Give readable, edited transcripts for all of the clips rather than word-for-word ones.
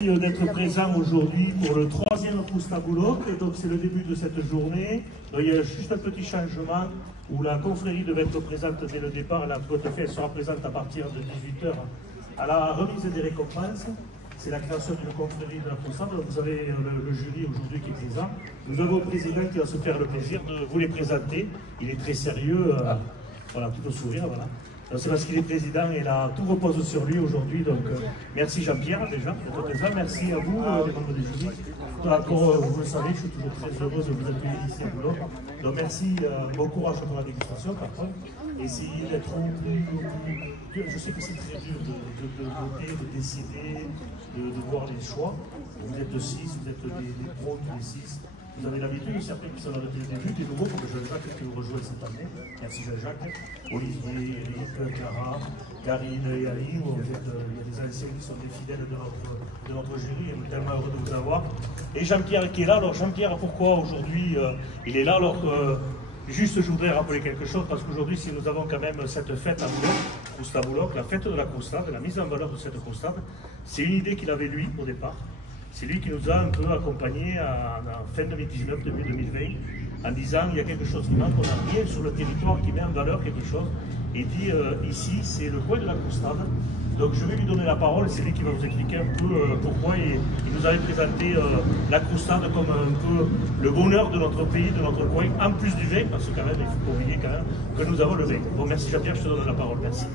D'être présent aujourd'hui pour le 3e Krusta Bullock. Donc c'est le début de cette journée. Donc, il y a juste un petit changement où la confrérie devait être présente dès le départ. La Godefest sera présente à partir de 18 h à la remise des récompenses. C'est la création d'une confrérie de la Krusta. Vous avez le jury aujourd'hui qui est présent. Nous avons le président qui va se faire le plaisir de vous les présenter. Il est très sérieux. Voilà, tout au sourire. Voilà. C'est parce qu'il est président et là, tout repose sur lui aujourd'hui. Donc, merci Jean-Pierre déjà d'être présent. Merci à vous, les membres du jury. Encore, vous le savez, je suis toujours très heureuse de vous accueillir ici à Boulogne. Donc, merci, bon courage pour la dégustation, par contre. Essayez d'être au plus. Je sais que c'est très dur de voter, de décider, de voir les choix. Vous êtes 6, vous êtes des pros tous les 6. Vous avez l'habitude, certains qui sont dans le début, des nouveaux, comme Jean-Jacques qui vous rejoint cette année. Merci Jean-Jacques, Olivier, Eric, Clara, Karine et Ali. Il y a des anciens qui sont des fidèles de notre jury et nous sommes tellement heureux de vous avoir. Et Jean-Pierre qui est là. Alors Jean-Pierre, pourquoi aujourd'hui il est là? Alors juste je voudrais rappeler quelque chose parce qu'aujourd'hui si nous avons quand même cette fête à Boulogne, Krusta Bullock, la fête de la Krustade, la mise en valeur de cette Krustade, c'est une idée qu'il avait lui au départ. C'est lui qui nous a un peu accompagnés en fin 2019, début 2020, en disant il y a quelque chose qui manque, on n'a rien sur le territoire qui met en valeur quelque chose. Et il dit ici c'est le coin de la Krustade. Donc je vais lui donner la parole, c'est lui qui va vous expliquer un peu pourquoi il nous avait présenté la Krustade comme un peu le bonheur de notre pays, de notre coin, en plus du vin, parce que quand même il ne faut pas oublier quand même que nous avons le vin. Bon merci Jean-Pierre, je te donne la parole, merci.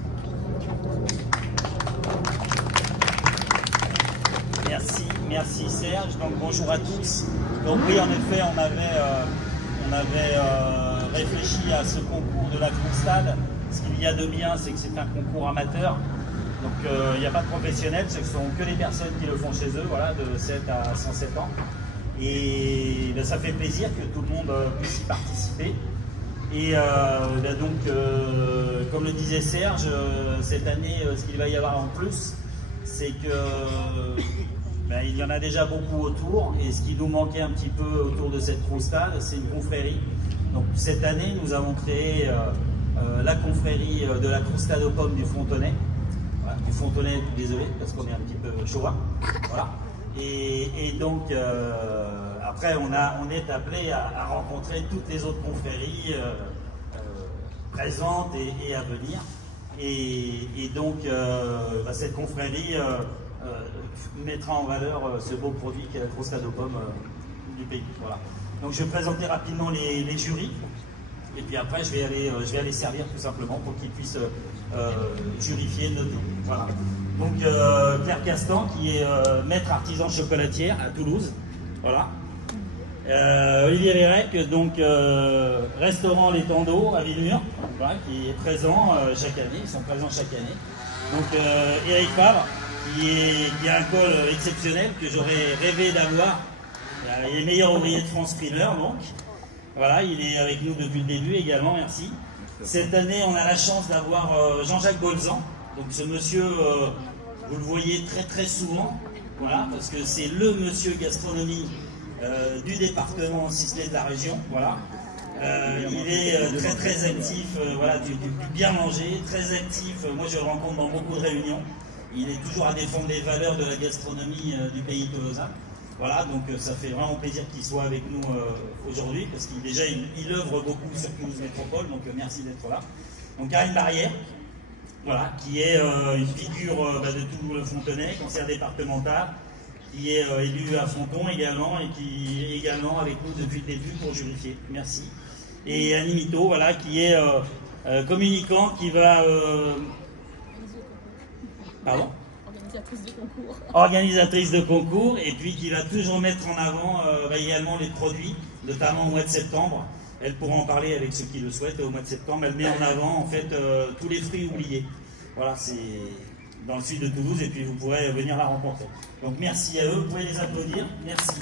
Merci Serge, donc bonjour à tous. Donc oui, en effet, on avait réfléchi à ce concours de la Krustade. Ce qu'il y a de bien, c'est que c'est un concours amateur. Donc il n'y a pas de professionnels, ce ne sont que les personnes qui le font chez eux, voilà, de 7 à 107 ans. Et ben, ça fait plaisir que tout le monde puisse y participer. Et ben, donc, comme le disait Serge, cette année, ce qu'il va y avoir en plus, c'est que ben, il y en a déjà beaucoup autour, et ce qui nous manquait un petit peu autour de cette Krustade, c'est une confrérie. Donc cette année, nous avons créé la confrérie de la Krustade aux pommes du Fontenay. Voilà, du Fontenay, désolé, parce qu'on est un petit peu chauvin. Voilà. Et donc, après, on est appelé à rencontrer toutes les autres confréries présentes et à venir. Et donc, bah, cette confrérie mettra en valeur ce beau produit qu'est la Krustade aux pommes du pays. Voilà. Donc je vais présenter rapidement les jurys, et puis après je vais aller servir tout simplement pour qu'ils puissent jurifier notre vin. Voilà. Donc Claire Castan qui est maître artisan chocolatière à Toulouse. Voilà. Olivier Lérec, donc restaurant Les Tandeaux à Villemur, voilà, qui est présent chaque année, ils sont présents chaque année. Donc Eric Favre, qui a un col exceptionnel que j'aurais rêvé d'avoir. Il est meilleur ouvrier de France primeur, donc. Voilà, il est avec nous depuis le début également, merci. Cette année, on a la chance d'avoir Jean-Jacques Bolzan. Donc ce monsieur, vous le voyez très très souvent, voilà, parce que c'est le monsieur gastronomie du département, si ce n'est de la région, voilà. Il est très très actif, voilà, du bien manger, très actif. Moi je le rencontre dans beaucoup de réunions. Il est toujours à défendre les valeurs de la gastronomie du pays toulousain. Voilà, donc ça fait vraiment plaisir qu'il soit avec nous aujourd'hui, parce qu'il déjà il œuvre beaucoup sur Toulouse Métropole, donc merci d'être là. Donc Karine Barrière, voilà, qui est une figure de tout le Fontenay, conseillère départementale, qui est élue à Fonton également, et qui est également avec nous depuis le début pour jurifier. Merci. Et Annie Mito, voilà, qui est communicant, qui va... Pardon ? Organisatrice de concours. Organisatrice de concours, et puis qui va toujours mettre en avant également les produits, notamment au mois de septembre. Elle pourra en parler avec ceux qui le souhaitent. Au mois de septembre, elle met en avant en fait tous les fruits oubliés. Voilà, c'est dans le sud de Toulouse, et puis vous pourrez venir la rencontrer. Donc merci à eux, vous pouvez les applaudir. Merci.